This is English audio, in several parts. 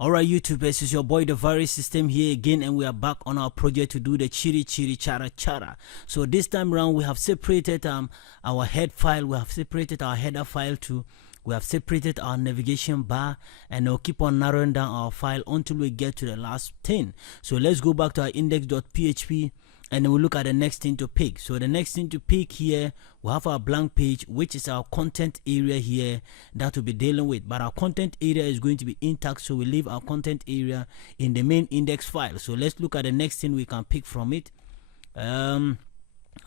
Alright YouTube, this is your boy Da-viruz Systems here again, and we are back on our project to do the chiri chiri chara chara. So this time around we have separated our head file, we have separated our header file too, we have separated our navigation bar, and we'll keep on narrowing down our file until we get to the last 10. So let's go back to our index.php and then we'll look at the next thing to pick. So the next thing to pick here, we have our blank page, which is our content area here that we'll be dealing with. But our content area is going to be intact, so we leave our content area in the main index file. So let's look at the next thing we can pick from it.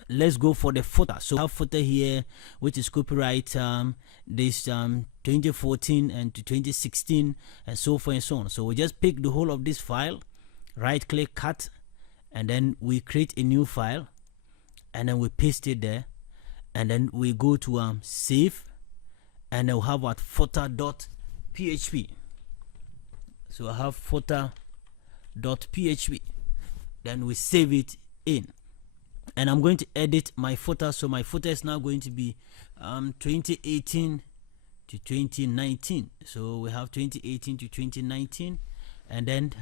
Let's go for the footer. So we have footer here, which is copyright this 2014 and to 2016 and so forth and so on. So we just pick the whole of this file, right click, cut, and then we create a new file, and then we paste it there, and then we go to save, and then we'll have what footer.php. So I have footer.php, then we save it in, and I'm going to edit my footer. So my footer is now going to be 2018 to 2019. So we have 2018 to 2019, and then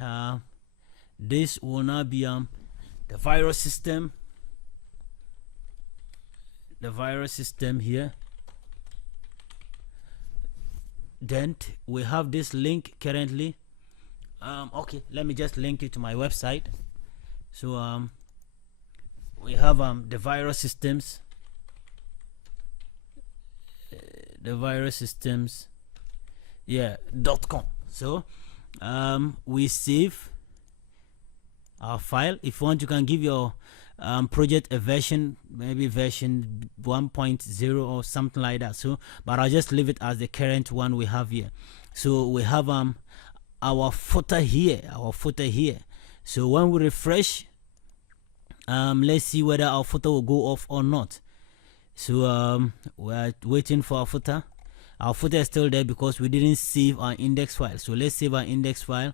this will now be Da-viruz system, Da-viruz system here. Then we have this link currently. Okay, let me just link it to my website. So we have Da-viruz Systems, Da-viruz Systems, yeah, .com. So we save our file. If you want, you can give your project a version, maybe version 1.0 or something like that. So but I'll just leave it as the current one we have here. So we have our footer here, so when we refresh, let's see whether our footer will go off or not. So we're waiting for our footer. Our footer is still there because we didn't save our index file. So let's save our index file,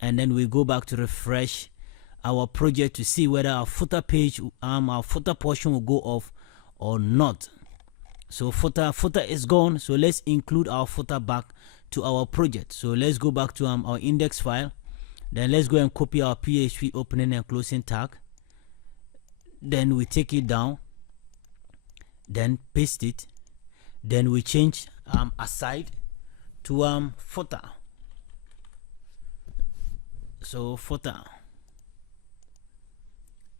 and then we go back to refresh our project to see whether our footer page, our footer portion will go off or not. So footer is gone. So let's include our footer back to our project. So let's go back to our index file, then let's go and copy our PHP opening and closing tag, then we take it down, then paste it, then we change aside to footer. So footer,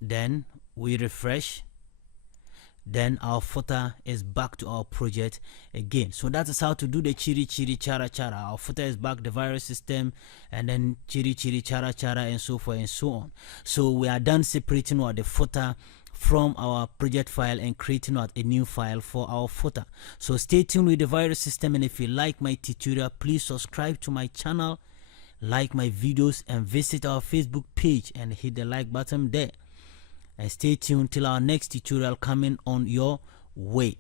then we refresh, then our footer is back to our project again. So that is how to do the chiri chiri chara chara. Our footer is back, Da-viruz system, and then chiri chiri chara chara, and so forth and so on. So we are done separating what the footer from our project file and creating out a new file for our footer. So stay tuned with Da-viruz system, and if you like my tutorial, please subscribe to my channel, like my videos, and visit our Facebook page and hit the like button there. And stay tuned till our next tutorial coming on your way.